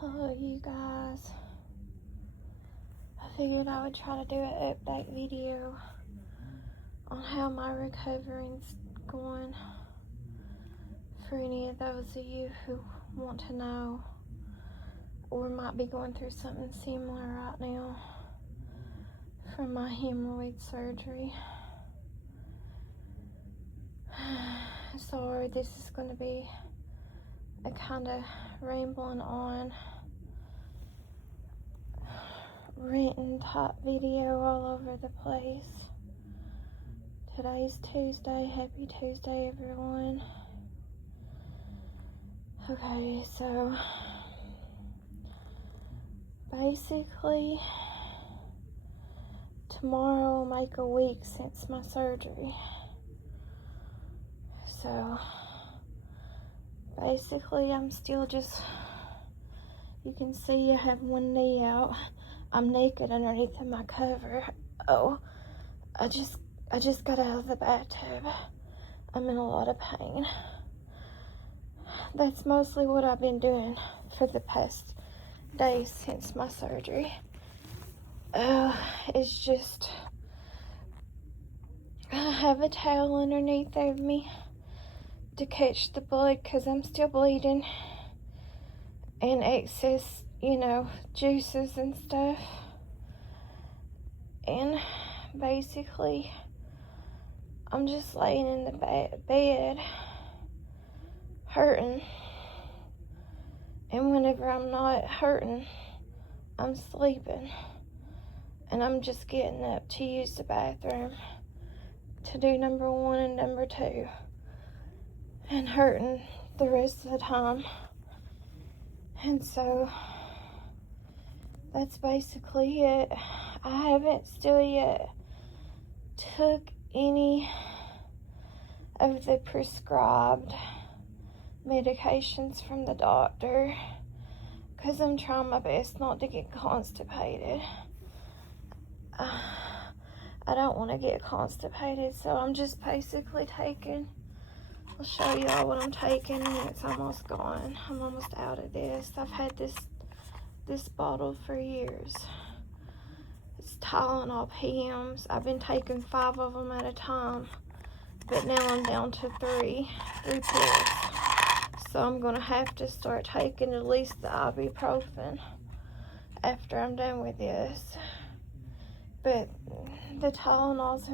Hello you guys. I figured I would try to do an update video on how my recovering's going for any of those of you who want to know or might be going through something similar right now from my hemorrhoid surgery. Sorry, this is going to be a kind of rambling on ranting type video all over the place. Today's Tuesday. Happy Tuesday, everyone. Okay, so basically tomorrow will make a week since my surgery. So basically I'm still just, you can see I have one knee out. I'm naked underneath of my cover. Oh, I just got out of the bathtub. I'm in a lot of pain. That's mostly what I've been doing for the past days since my surgery. It's just, I have a towel underneath of me to catch the blood because I'm still bleeding and excess, juices and stuff. And basically, I'm just laying in the bed, hurting. And whenever I'm not hurting, I'm sleeping. And I'm just getting up to use the bathroom to do number 1 and number 2. And hurting the rest of the time. And so that's basically it. I haven't still yet took any of the prescribed medications from the doctor because I'm trying my best not to get constipated. I don't want to get constipated, so I'm just basically taking, I'll show y'all what I'm taking, and it's almost gone. I'm almost out of this. I've had this bottle for years. It's Tylenol PMs. I've been taking 5 of them at a time, but now I'm down to 3 pills. So I'm gonna have to start taking at least the ibuprofen after I'm done with this. But the Tylenols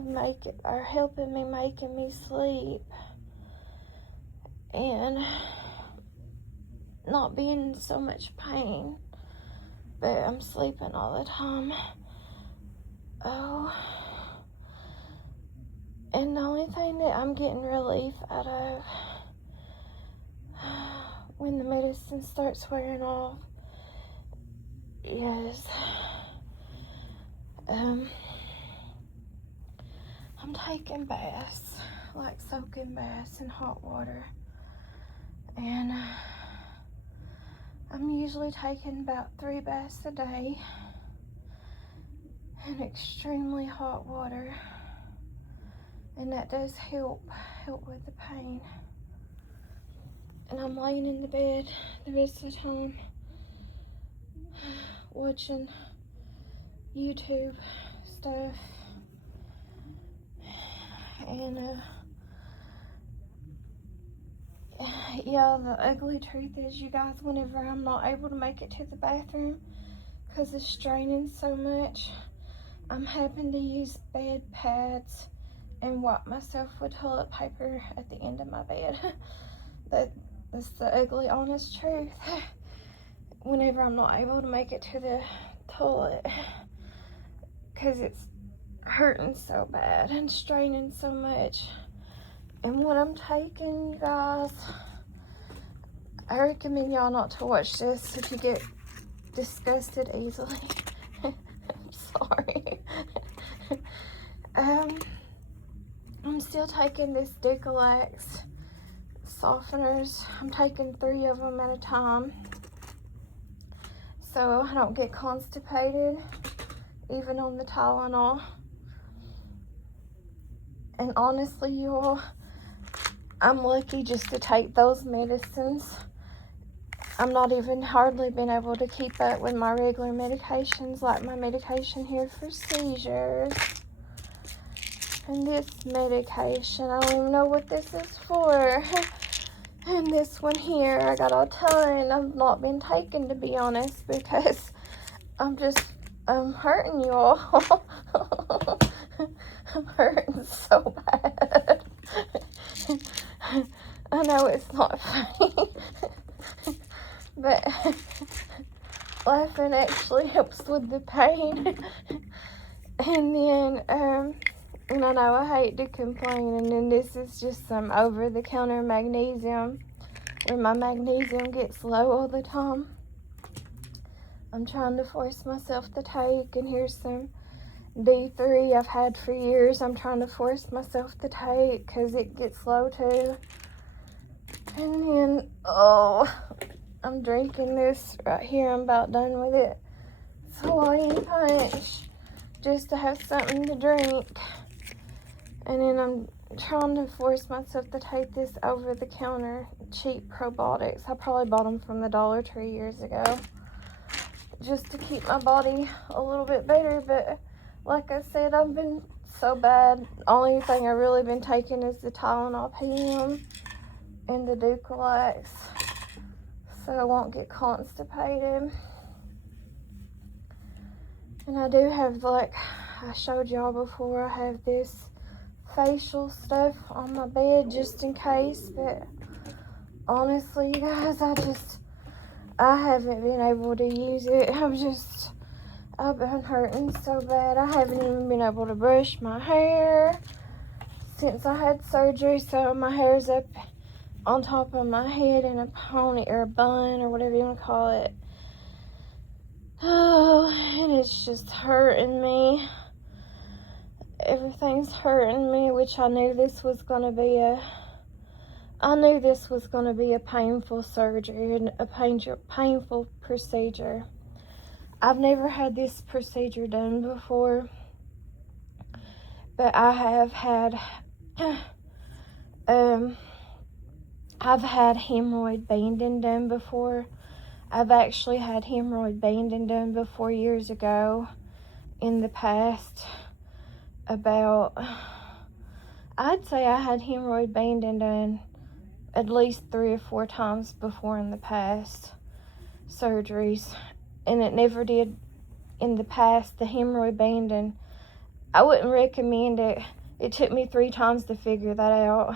are helping me, making me sleep and not being in so much pain. But I'm sleeping all the time. Oh. And the only thing that I'm getting relief out of when the medicine starts wearing off is I'm taking baths, like soaking baths in hot water, and I'm usually taking about 3 baths a day in extremely hot water, and that does help with the pain. And I'm laying in the bed the rest of the time watching YouTube stuff, and yeah, the ugly truth is, you guys, whenever I'm not able to make it to the bathroom because it's straining so much, I'm having to use bed pads and wipe myself with toilet paper at the end of my bed. That's the ugly, honest truth. Whenever I'm not able to make it to the toilet because it's hurting so bad and straining so much. And what I'm taking, you guys, I recommend y'all not to watch this if you get disgusted easily. I'm sorry. I'm still taking this Dicalax softeners. I'm taking 3 of them at a time so I don't get constipated, even on the Tylenol. And honestly, you all, I'm lucky just to take those medicines I'm not even hardly been able to keep up with my regular medications, like my medication here for seizures. And this medication, I don't even know what this is for. And this one here, I got a ton. I've not been taking, to be honest, because I'm hurting you all. I'm hurting so bad. I know it's not funny, but laughing actually helps with the pain. And then, and I know I hate to complain, and then this is just some over-the-counter magnesium, where my magnesium gets low all the time. I'm trying to force myself to take, and here's some D3 I've had for years. I'm trying to force myself to take because it gets low too. And then, I'm drinking this right here. I'm about done with it. It's Hawaiian Punch, just to have something to drink. And then I'm trying to force myself to take this over-the-counter cheap probiotics. I probably bought them from the Dollar Tree years ago, just to keep my body a little bit better. But like I said, I've been so bad. Only thing I've really been taking is the Tylenol PM and the Dulcolax, so I won't get constipated. And I do have, like I showed y'all before, I have this facial stuff on my bed just in case. But honestly, you guys, I haven't been able to use it. I've been hurting so bad. I haven't even been able to brush my hair since I had surgery, so my hair's up on top of my head in a pony or a bun or whatever you want to call it. Oh, and it's just hurting me. Everything's hurting me, which I knew this was going to be a painful surgery and a painful procedure. I've never had this procedure done before, but I have had I've had hemorrhoid banding done before. I've actually had hemorrhoid banding done before years ago in the past. I'd say I had hemorrhoid banding done at least 3 or 4 times before in the past surgeries. And it never did in the past, the hemorrhoid banding. I wouldn't recommend it. It took me 3 times to figure that out.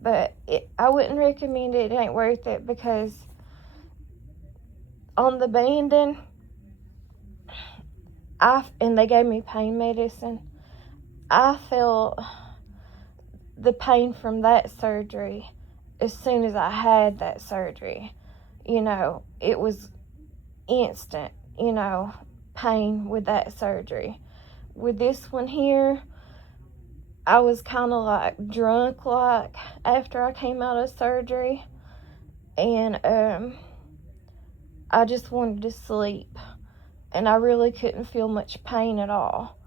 But I wouldn't recommend it. It ain't worth it, because on the banding, and they gave me pain medicine, I felt the pain from that surgery as soon as I had that surgery. You know, it was instant, pain with that surgery. With this one here, I was kind of like drunk, like after I came out of surgery, and I just wanted to sleep, and I really couldn't feel much pain at all.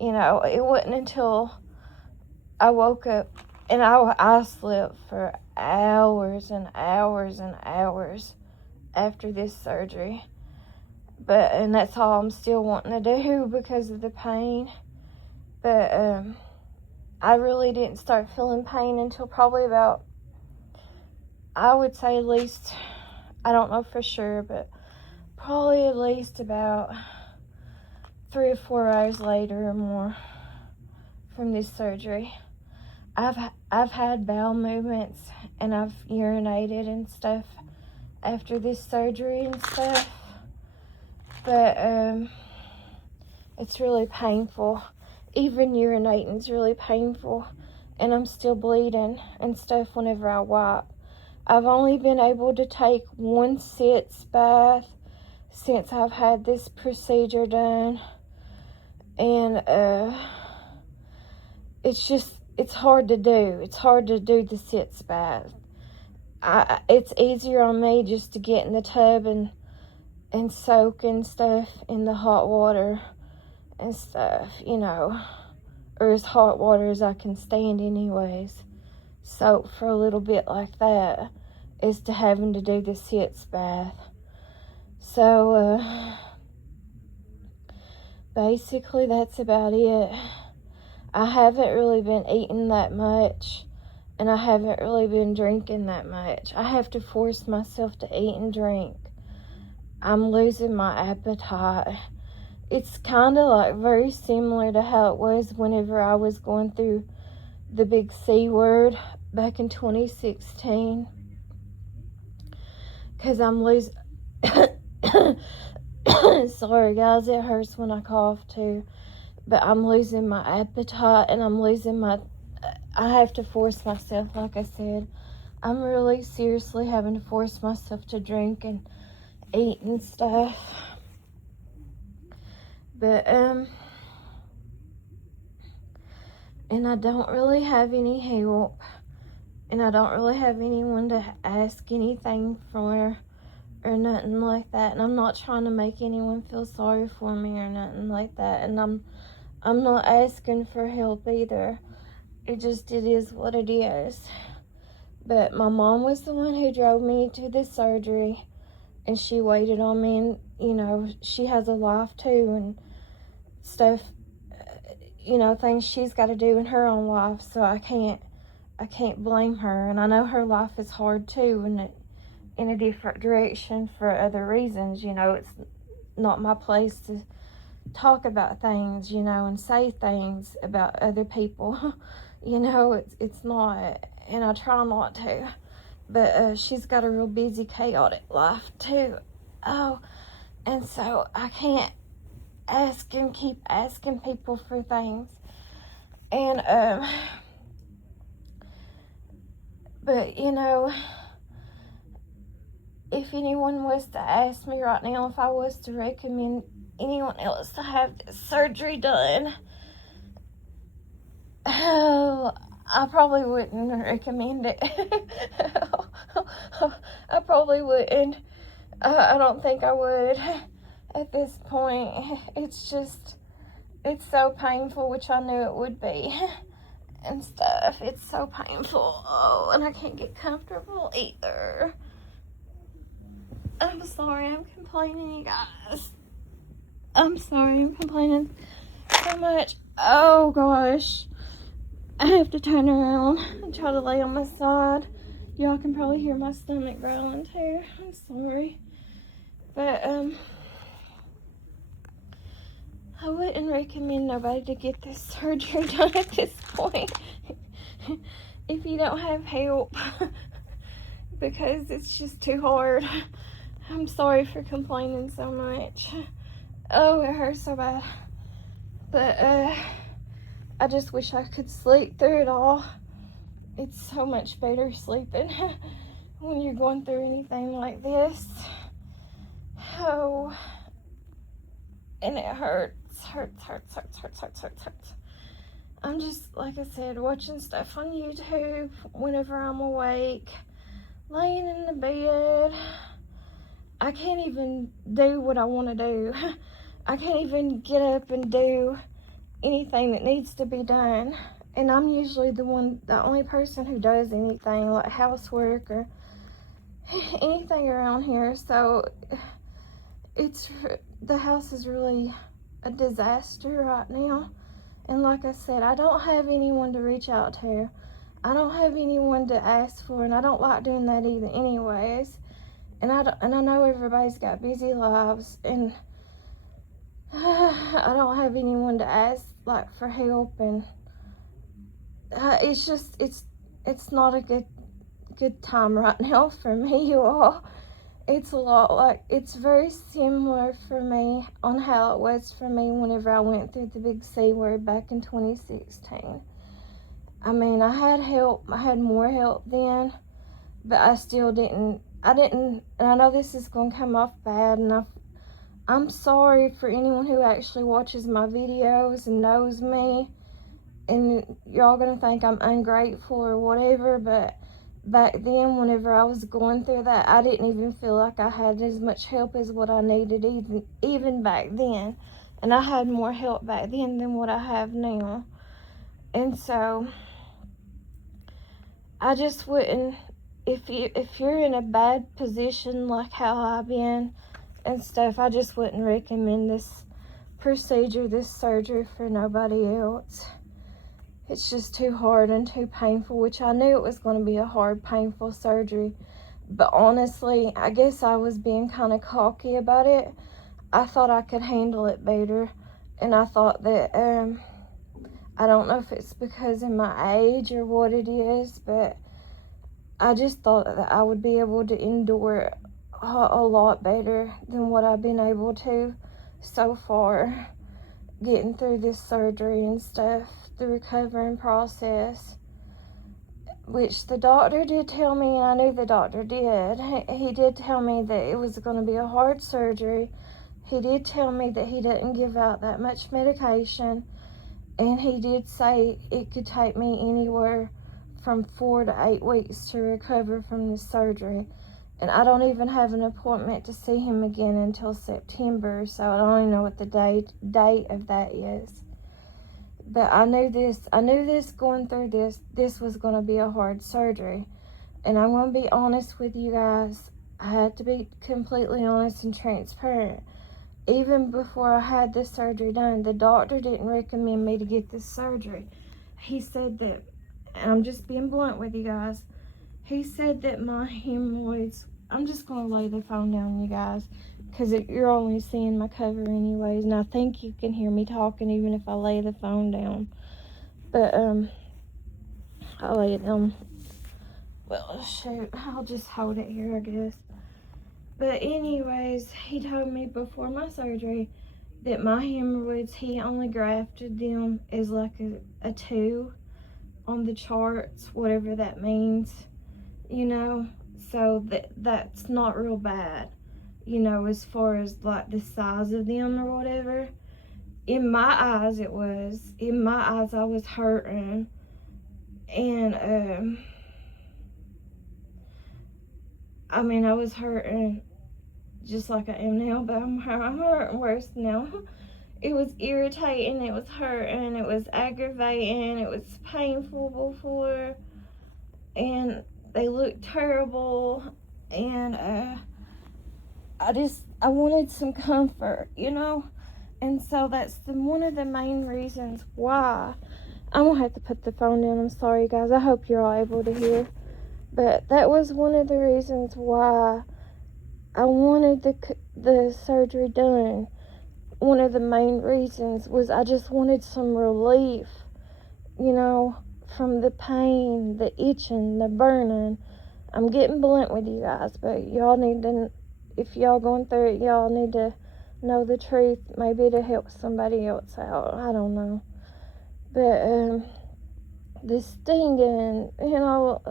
It wasn't until I woke up, and I slept for hours and hours and hours after this surgery. And that's all I'm still wanting to do because of the pain. But I really didn't start feeling pain until probably about, I would say at least, I don't know for sure, but probably at least about 3 or 4 hours later or more from this surgery. I've had bowel movements, and I've urinated and stuff after this surgery and stuff. But it's really painful. Even urinating's really painful, and I'm still bleeding and stuff whenever I wipe. I've only been able to take 1 sitz bath since I've had this procedure done, and it's hard to do. It's hard to do the sitz bath. It's easier on me just to get in the tub and soak and stuff in the hot water and stuff, or as hot water as I can stand anyways. Soak for a little bit like that. as to having to do the sitz bath. So, basically that's about it. I haven't really been eating that much, and I haven't really been drinking that much. I have to force myself to eat and drink. I'm losing my appetite. It's kind of like very similar to how it was whenever I was going through the big C word back in 2016. Because I'm losing... Sorry guys, it hurts when I cough too. But I'm losing my appetite, and I'm losing my... I have to force myself, like I said. I'm really seriously having to force myself to drink and eat and stuff. But, and I don't really have any help. And I don't really have anyone to ask anything for or nothing like that. And I'm not trying to make anyone feel sorry for me or nothing like that. And I'm not asking for help either. It is what it is. But my mom was the one who drove me to this surgery, and she waited on me, and, you know, she has a life too, and stuff, you know, things she's got to do in her own life, so I can't blame her. And I know her life is hard too, and in a different direction for other reasons. You know, it's not my place to talk about things, you know, and say things about other people. You know, it's not, and I try not to. But she's got a real busy, chaotic life too. Oh, and so I can't keep asking people for things. And but you know, if anyone was to ask me right now if I was to recommend anyone else to have this surgery done, oh, I probably wouldn't recommend it. I probably wouldn't. I don't think I would at this point. It's so painful, which I knew it would be, and stuff. It's so painful. Oh, and I can't get comfortable either. I'm sorry I'm complaining, you guys. I'm sorry I'm complaining so much. Oh, gosh. I have to turn around and try to lay on my side. Y'all can probably hear my stomach growling too. I'm sorry. But, I wouldn't recommend nobody to get this surgery done at this point. If you don't have help. Because it's just too hard. I'm sorry for complaining so much. Oh, it hurts so bad. But, I just wish I could sleep through it all. It's so much better sleeping when you're going through anything like this. Oh, and it hurts. I'm just, like I said, watching stuff on YouTube whenever I'm awake, laying in the bed. I can't even do what I want to do. I can't even get up and do anything that needs to be done. And I'm usually the only person who does anything like housework or anything around here. So the house is really a disaster right now. And like I said, I don't have anyone to reach out to. I don't have anyone to ask for, and I don't like doing that either anyways. And I know everybody's got busy lives, and I don't have anyone to ask like for help, and it's not a good time right now for me, you all. It's very similar for me on how it was for me whenever I went through the big C word back in 2016. I mean, I had help. I had more help then, but I didn't, and I know this is going to come off bad, and I'm sorry for anyone who actually watches my videos and knows me, and y'all going to think I'm ungrateful or whatever, but back then, whenever I was going through that, I didn't even feel like I had as much help as what I needed even back then. And I had more help back then than what I have now. And so, I just wouldn't, if you're in a bad position like how I've been and stuff, I just wouldn't recommend this procedure, this surgery for nobody else. It's just too hard and too painful, which I knew it was going to be a hard, painful surgery. But honestly, I guess I was being kind of cocky about it. I thought I could handle it better. And I thought that, I don't know if it's because of my age or what it is, but I just thought that I would be able to endure it a lot better than what I've been able to so far, getting through this surgery and stuff, the recovering process, which the doctor did tell me, and I knew the doctor did. He did tell me that it was going to be a hard surgery. He did tell me that he didn't give out that much medication, and he did say it could take me anywhere from 4 to 8 weeks to recover from this surgery. And I don't even have an appointment to see him again until September, so I don't even know what the date of that is. But I knew this going through this was going to be a hard surgery. And I'm going to be honest with you guys. I had to be completely honest and transparent. Even before I had this surgery done, the doctor didn't recommend me to get this surgery. He said that, and I'm just being blunt with you guys, he said that my hemorrhoids, I'm just going to lay the phone down, you guys, because you're only seeing my cover anyways, and I think you can hear me talking even if I lay the phone down. But, I'll lay it down. Well, shoot, I'll just hold it here, I guess. But anyways, he told me before my surgery that my hemorrhoids, he only grafted them as like a 2 on the charts, whatever that means, you know. So that's not real bad, you know, as far as like the size of them or whatever. In my eyes, it was. In my eyes, I was hurting. And, I mean, I was hurting just like I am now, but I'm hurting worse now. It was irritating, it was hurting, it was aggravating, it was painful before, and they looked terrible, and I wanted some comfort, you know. And so that's one of the main reasons why. I'm gonna have to put the phone down. I'm sorry, guys. I hope you're all able to hear. But that was one of the reasons why I wanted the surgery done. One of the main reasons was I just wanted some relief, you know, from the pain, the itching, the burning. I'm getting blunt with you guys, but y'all need to, if y'all going through it, y'all need to know the truth, maybe to help somebody else out. I don't know. But the stinging, you know,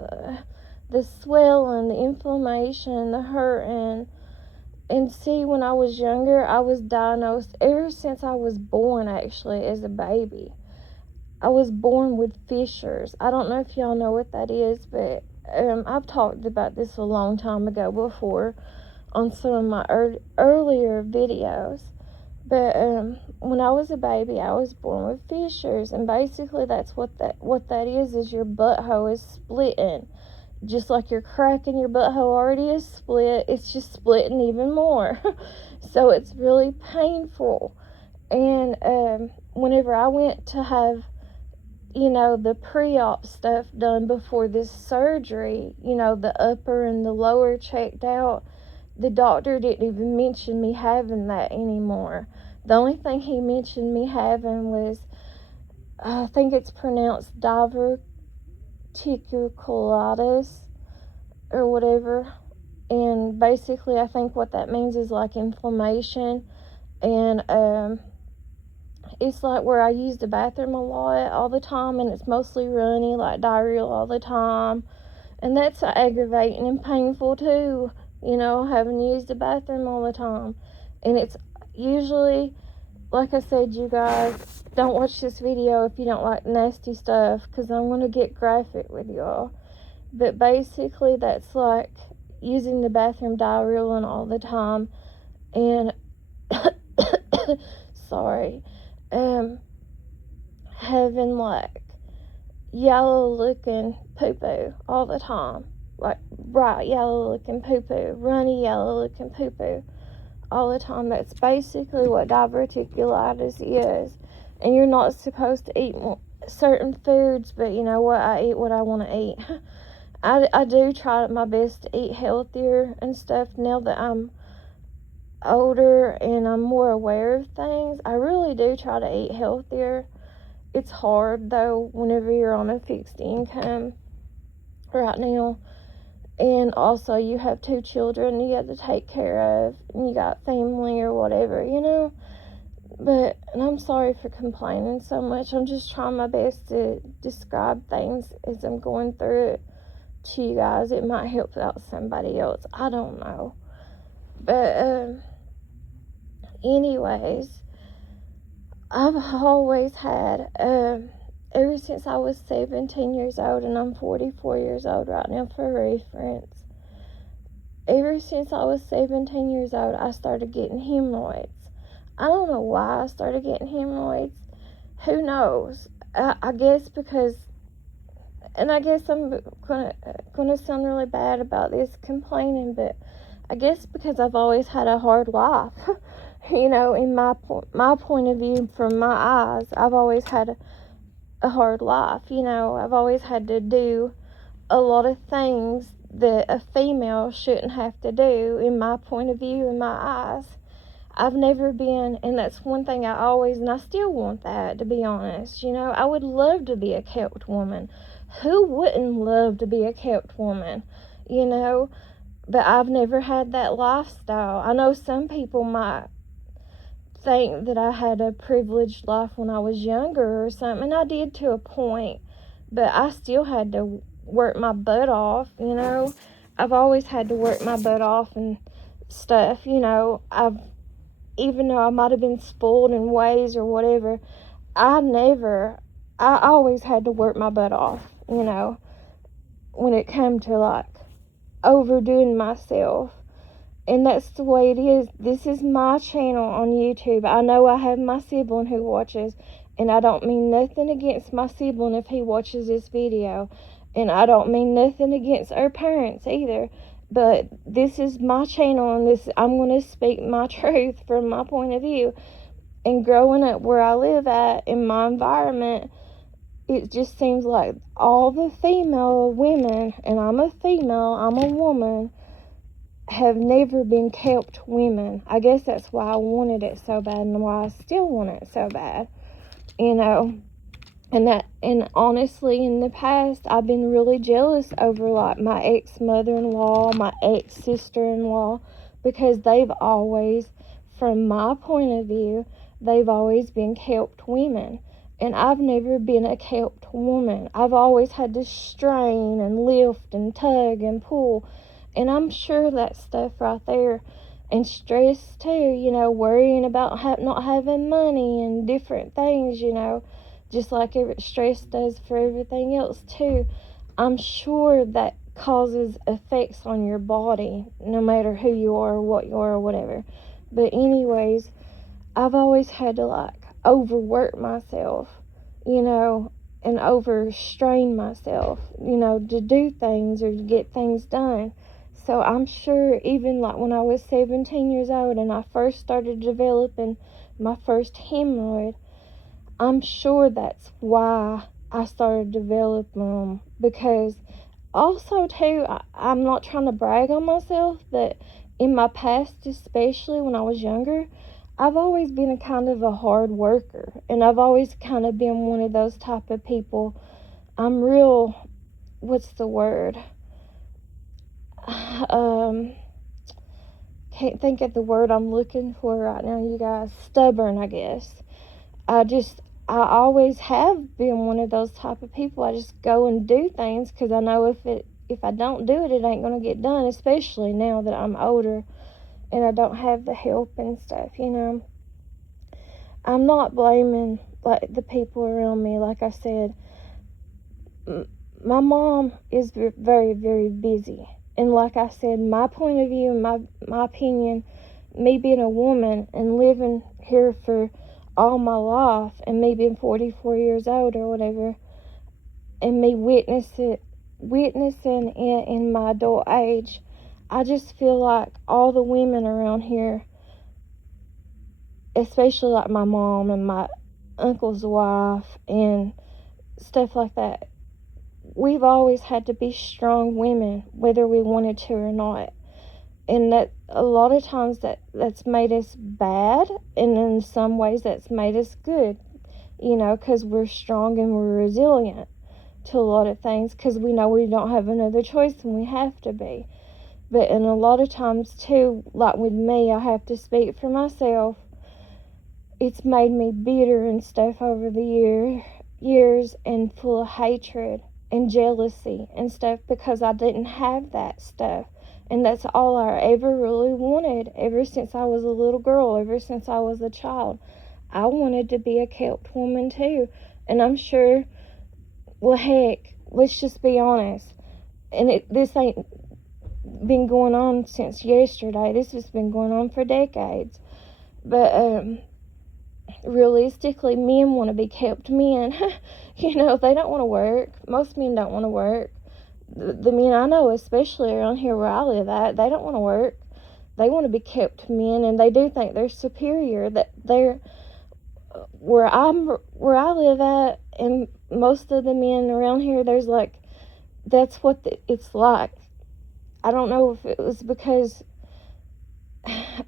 the swelling, the inflammation, the hurting. And see, when I was younger, I was diagnosed ever since I was born, actually, as a baby. I was born with fissures. I don't know if y'all know what that is, but I've talked about this a long time ago before on some of my earlier videos. But when I was a baby, I was born with fissures, and basically that's what that is your butthole is splitting. Just like your crack in your butthole already is split, it's just splitting even more. So it's really painful. And whenever I went to have, you know, the pre-op stuff done before this surgery, you know, the upper and the lower checked out, the doctor didn't even mention me having that anymore. The only thing he mentioned me having was, I think it's pronounced diverticulitis or whatever. And basically, I think what that means is like inflammation. And it's like where I use the bathroom a lot all the time, and it's mostly runny, like diarrhea all the time. And that's aggravating and painful too, you know, having used the bathroom all the time. And it's usually, like I said, you guys, don't watch this video if you don't like nasty stuff, because I'm going to get graphic with y'all. But basically, that's like using the bathroom diarrhea all the time. And, sorry, having like yellow looking poo-poo all the time. like bright yellow looking poo-poo, runny yellow looking poo-poo all the time. That's basically what diverticulitis is. And you're not supposed to eat certain foods, but you know what? I eat what I want to eat. I do try my best to eat healthier and stuff now that I'm older and I'm more aware of things. I really do try to eat healthier. It's hard though whenever you're on a fixed income right now, and also you have 2 children you have to take care of, and you got family or whatever, you know. But, and I'm sorry for complaining so much. I'm just trying my best to describe things as I'm going through it to you guys. It might help out somebody else. I don't know. But, anyways, I've always had, ever since I was 17 years old, and I'm 44 years old right now for reference. Ever since I was 17 years old, I started getting hemorrhoids. I don't know why I started getting hemorrhoids. Who knows? I guess because, and I guess I'm gonna sound really bad about this complaining, but I guess because I've always had a hard life. You know, in my point of view, from my eyes, I've always had a hard life. You know, I've always had to do a lot of things that a female shouldn't have to do, in my point of view, in my eyes. I've never been, and that's one thing I always, and I still want that, to be honest. You know, I would love to be a kept woman. Who wouldn't love to be a kept woman? You know, but I've never had that lifestyle. I know some people might think that I had a privileged life when I was younger or something, and I did to a point, but I still had to work my butt off, you know. I've always had to work my butt off and stuff, you know. Even though I might have been spoiled in ways or whatever, I always had to work my butt off, you know, when it came to like overdoing myself. And that's the way it is. This is my channel on YouTube. I know I have my sibling who watches, and I don't mean nothing against my sibling if he watches this video. And I don't mean nothing against our parents either. But this is my channel, and I'm going to speak my truth from my point of view. And growing up where I live at, in my environment, it just seems like all the female women, and I'm a female, I'm a woman, have never been kept women. I guess that's why I wanted it so bad, and why I still want it so bad, you know. And honestly, in the past, I've been really jealous over like my ex-mother-in-law, my ex-sister-in-law, because they've always, from my point of view, they've always been kept women. And I've never been a kept woman. I've always had to strain and lift and tug and pull. And I'm sure that stuff right there, and stress too, you know, worrying about not having money and different things, you know, just like stress does for everything else too. I'm sure that causes effects on your body, no matter who you are or what you are or whatever. But anyways, I've always had to like overwork myself, you know, and overstrain myself, you know, to do things or to get things done. So I'm sure even like when I was 17 years old and I first started developing my first hemorrhoid, I'm sure that's why I started developing them. Because also too, I'm not trying to brag on myself, but in my past, especially when I was younger, I've always been a kind of a hard worker, and I've always kind of been one of those type of people. I'm real, what's the word? Can't think of the word I'm looking for right now, you guys. Stubborn, I guess. I always have been one of those type of people. I just go and do things because I know if I don't do it, it ain't going to get done, especially now that I'm older and I don't have the help and stuff, you know. I'm not blaming like the people around me. Like I said, my mom is very, very busy. And like I said, my point of view and my opinion, me being a woman and living here for all my life, and me being 44 years old or whatever, and me witness it witnessing it in my adult age, I just feel like all the women around here, especially like my mom and my uncle's wife and stuff like that, we've always had to be strong women, whether we wanted to or not. And that a lot of times that's made us bad, and in some ways that's made us good, because we're strong and we're resilient to a lot of things, because we know we don't have another choice and we have to be. But in a lot of times too, like with me, I have to speak for myself, it's made me bitter and stuff over the years and full of hatred and jealousy and stuff, because I didn't have that stuff. And that's all I ever really wanted ever since I was a little girl, ever since I was a child. I wanted to be a kept woman too. And I'm sure, well, heck, let's just be honest. And this ain't been going on since yesterday. This has been going on for decades. But realistically, men want to be kept men. They don't want to work. Most men don't want to work. The men I know, especially around here where I live at, they don't want to work. They want to be kept men, and they do think they're superior. That they're where I live at, and most of the men around here, there's like, that's what it's like. I don't know if it was because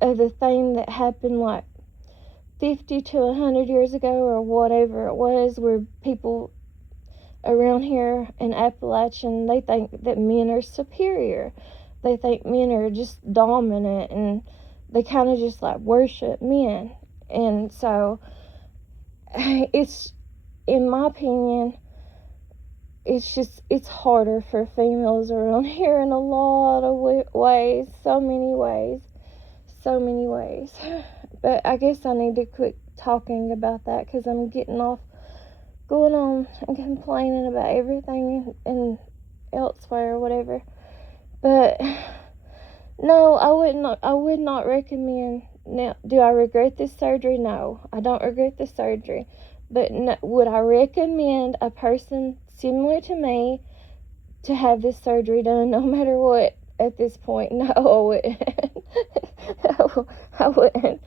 of the thing that happened like 50 to 100 years ago or whatever it was, where people around here in Appalachian, they think that men are superior. They think men are just dominant, and they kind of just like worship men. And so it's, in my opinion, it's harder for females around here in a lot of ways, so many ways. But I guess I need to quit talking about that, because I'm going on and complaining about everything and elsewhere or whatever. But no, I would not recommend. Now, do I regret this surgery? No, I don't regret the surgery. But no, would I recommend a person similar to me to have this surgery done, no matter what, at this point? No, I wouldn't. No, I wouldn't.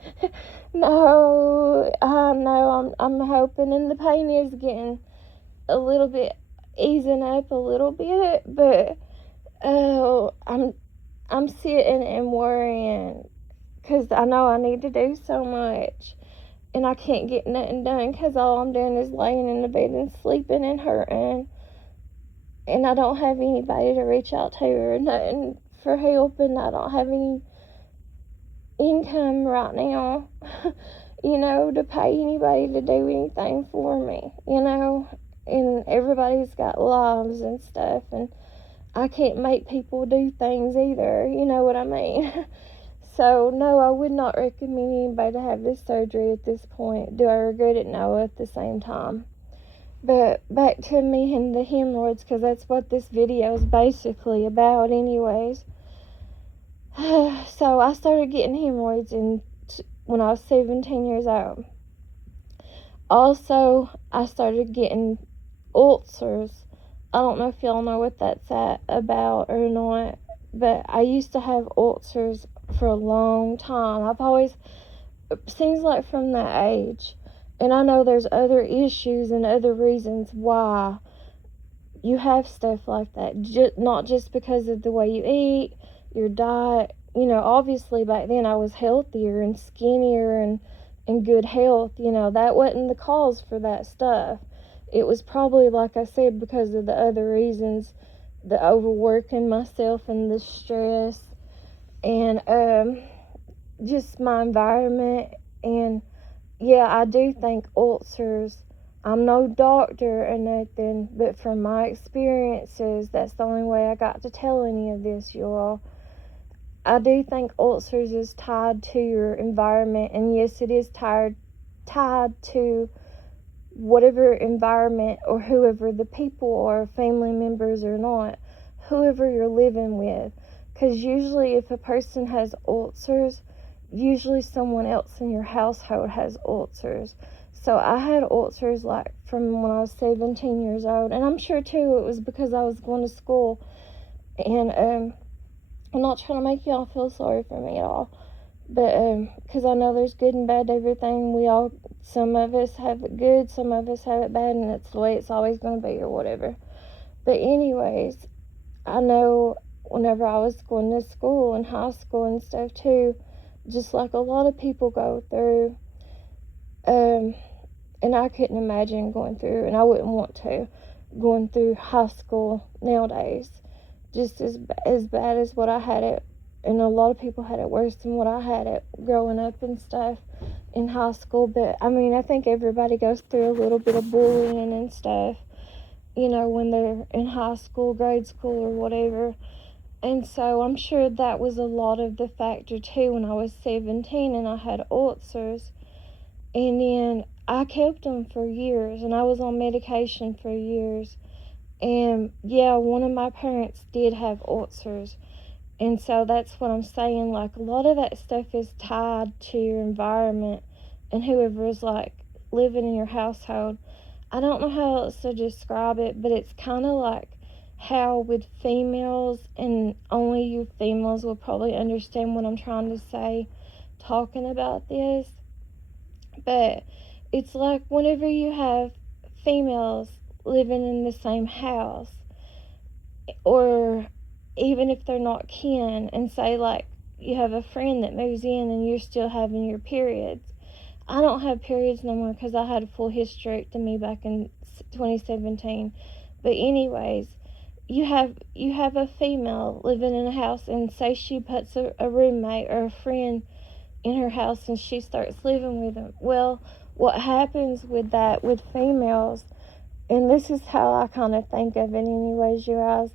No, I know I'm hoping, and the pain is getting a little bit, easing up a little bit, but I'm sitting and worrying, because I know I need to do so much, and I can't get nothing done, because all I'm doing is laying in the bed and sleeping and hurting, and I don't have anybody to reach out to or nothing for help, and I don't have any income right now, to pay anybody to do anything for me, and everybody's got lives and stuff, and I can't make people do things either, you know what I mean? So, no, I would not recommend anybody to have this surgery at this point. Do I regret it? No, at the same time. But back to me and the hemorrhoids, because that's what this video is basically about anyways. So, I started getting hemorrhoids when I was 17 years old. Also, I started getting ulcers. I don't know if y'all know what that's about or not, but I used to have ulcers for a long time. I've always, seems like from that age, and I know there's other issues and other reasons why you have stuff like that, not just because of the way you eat, your diet. Obviously back then I was healthier and skinnier and in good health. That wasn't the cause for that stuff. It was probably, like I said, because of the other reasons, the overworking myself and the stress, and just my environment. And yeah, I do think ulcers, I'm no doctor or nothing, but from my experiences, that's the only way I got to tell any of this, you all. I do think ulcers is tied to your environment, and yes, it is tied to whatever environment or whoever the people are, family members or not, whoever you're living with. Because usually if a person has ulcers, usually someone else in your household has ulcers. So I had ulcers like from when I was 17 years old, and I'm sure too it was because I was going to school. And I'm not trying to make y'all feel sorry for me at all, but because I know there's good and bad to everything. Some of us have it good, some of us have it bad, and it's the way it's always going to be or whatever. But anyways, I know whenever I was going to school and high school and stuff too, just like a lot of people go through, and I couldn't imagine going through, and I wouldn't want to, going through high school nowadays, just as bad as what I had it, and a lot of people had it worse than what I had it growing up and stuff in high school. But I mean, I think everybody goes through a little bit of bullying and stuff, when they're in high school, grade school, or whatever. And so I'm sure that was a lot of the factor too when I was 17 and I had ulcers. And then I kept them for years, and I was on medication for years. And yeah, one of my parents did have ulcers. And so that's what I'm saying. Like, a lot of that stuff is tied to your environment and whoever is like living in your household. I don't know how else to describe it, but it's kind of like how with females, and only you females will probably understand what I'm trying to say talking about this. But it's like whenever you have females living in the same house, or even if they're not kin, and say like you have a friend that moves in and you're still having your periods. I don't have periods no more because I had a full hysterectomy back in 2017. But anyways, you have a female living in a house, and say she puts a roommate or a friend in her house and she starts living with them. Well, what happens with that with females, and this is how I kind of think of it anyways, you guys,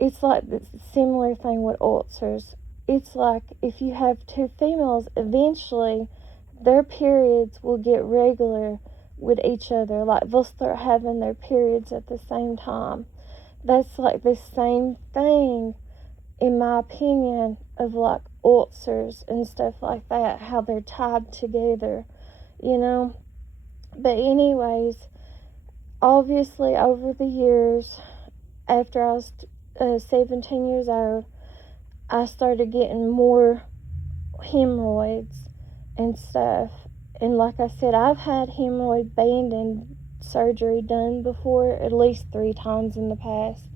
it's like the similar thing with ulcers. It's like if you have two females, eventually their periods will get regular with each other. Like, they'll start having their periods at the same time. That's like the same thing, in my opinion, of like ulcers and stuff like that, how they're tied together, you know. But anyways, obviously over the years, after I was 17 years old, I started getting more hemorrhoids and stuff. And like I said, I've had hemorrhoid banding surgery done before, at least 3 times in the past.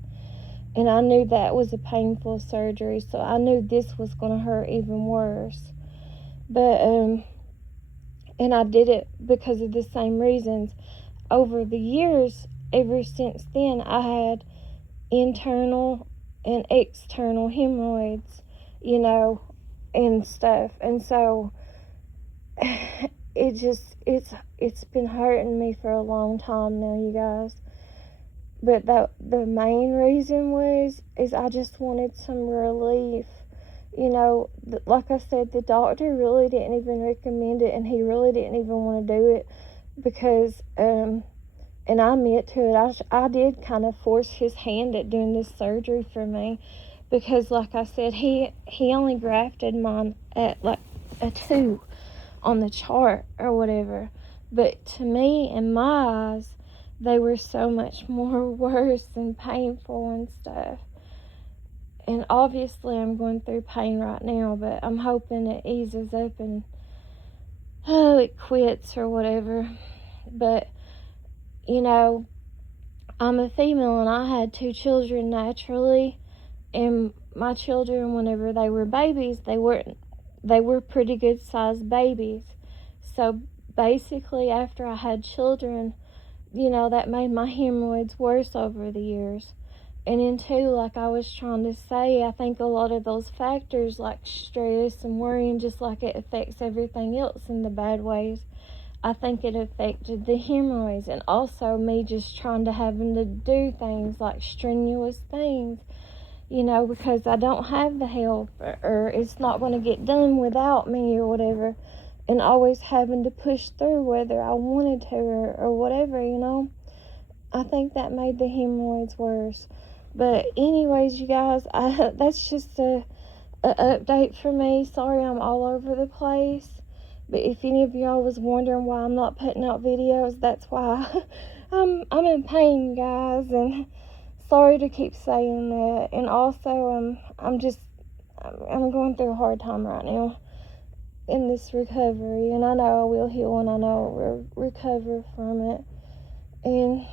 And I knew that was a painful surgery, so I knew this was going to hurt even worse. But, and I did it because of the same reasons. Over the years, ever since then, I had internal and external hemorrhoids, and stuff. And so, it's been hurting me for a long time now, you guys. But the main reason is I just wanted some relief. Like I said, the doctor really didn't even recommend it, and he really didn't even want to do it because, and I admit to it, I did kind of force his hand at doing this surgery for me, because like I said, he only grafted mine at like a 2 on the chart or whatever. But to me, in my eyes, they were so much more worse and painful and stuff. And obviously I'm going through pain right now, but I'm hoping it eases up and it quits or whatever. But I'm a female, and I had 2 children naturally, and my children, whenever they were babies, they were pretty good sized babies. So basically, after I had children, that made my hemorrhoids worse over the years. And then too, like I was trying to say, I think a lot of those factors like stress and worrying, just like it affects everything else in the bad ways, I think it affected the hemorrhoids. And also me just having to do things like strenuous things, because I don't have the help, or it's not going to get done without me or whatever. And always having to push through whether I wanted to or whatever, I think that made the hemorrhoids worse. But anyways, you guys, that's just a update for me. Sorry I'm all over the place. But if any of y'all was wondering why I'm not putting out videos, that's why. I'm in pain, guys, and sorry to keep saying that. And also, I'm going through a hard time right now in this recovery, and I know I will heal, and I know I'll recover from it. And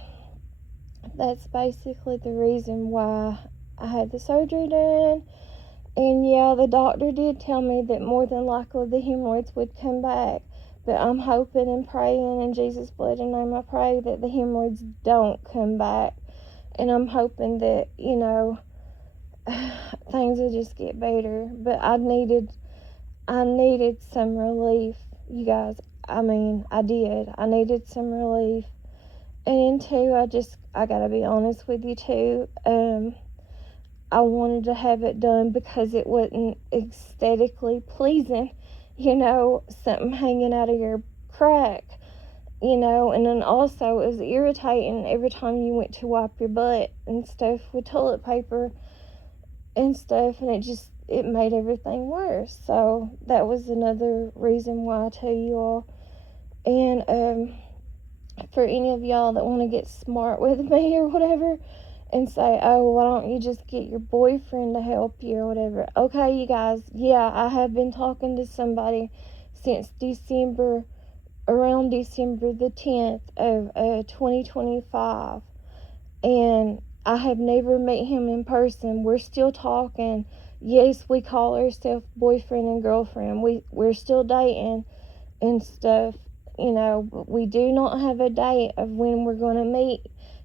that's basically the reason why I had the surgery done. And yeah, the doctor did tell me that more than likely the hemorrhoids would come back. But I'm hoping and praying in Jesus' blood and name I pray that the hemorrhoids don't come back. And I'm hoping that, things will just get better. But I needed some relief, you guys. I mean, I did. I needed some relief. And two, I gotta be honest with you too. I wanted to have it done because it wasn't aesthetically pleasing, something hanging out of your crack, and then also it was irritating every time you went to wipe your butt and stuff with toilet paper and stuff, and it made everything worse. So that was another reason why I tell you all. And for any of y'all that want to get smart with me or whatever, and say, oh, why don't you just get your boyfriend to help you or whatever. Okay, you guys, yeah, I have been talking to somebody since around December the 10th of 2025, and I have never met him in person. We're still talking. Yes, we call ourselves boyfriend and girlfriend. We're still dating and stuff, but we do not have a date of when we're going to meet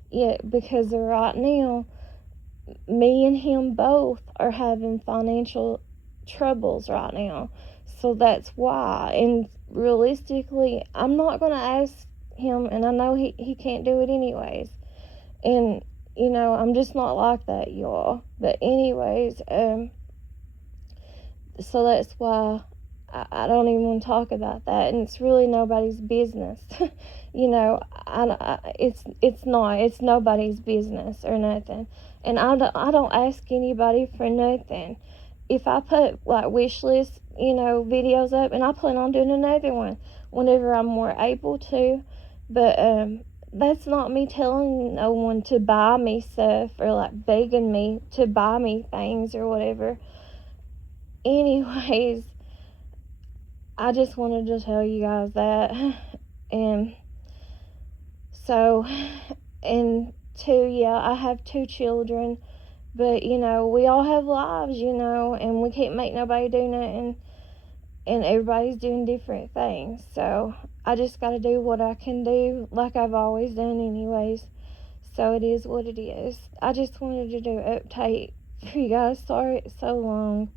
yet, because right now me and him both are having financial troubles right now. So that's why. And realistically, I'm not going to ask him, and I know he can't do it anyways. And, I'm just not like that, y'all. But anyways, so that's why I don't even want to talk about that, and it's really nobody's business. It's nobody's business or nothing, and I don't ask anybody for nothing. If I put like wish list, videos up, and I plan on doing another one whenever I'm more able to, but that's not me telling no one to buy me stuff or like begging me to buy me things or whatever. Anyways, I just wanted to tell you guys that. And so, and two, yeah, I have 2 children, but we all have lives, and we can't make nobody do nothing, and everybody's doing different things. So I just got to do what I can do, like I've always done anyways. So it is what it is. I just wanted to do an update for you guys. Sorry it's so long.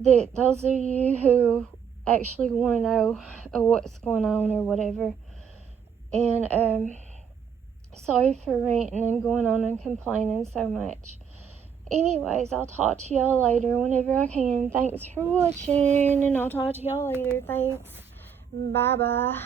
That those of you who actually want to know what's going on or whatever. And sorry for ranting and going on and complaining so much. Anyways, I'll talk to y'all later whenever I can. Thanks for watching, and I'll talk to y'all later. Thanks. Bye bye.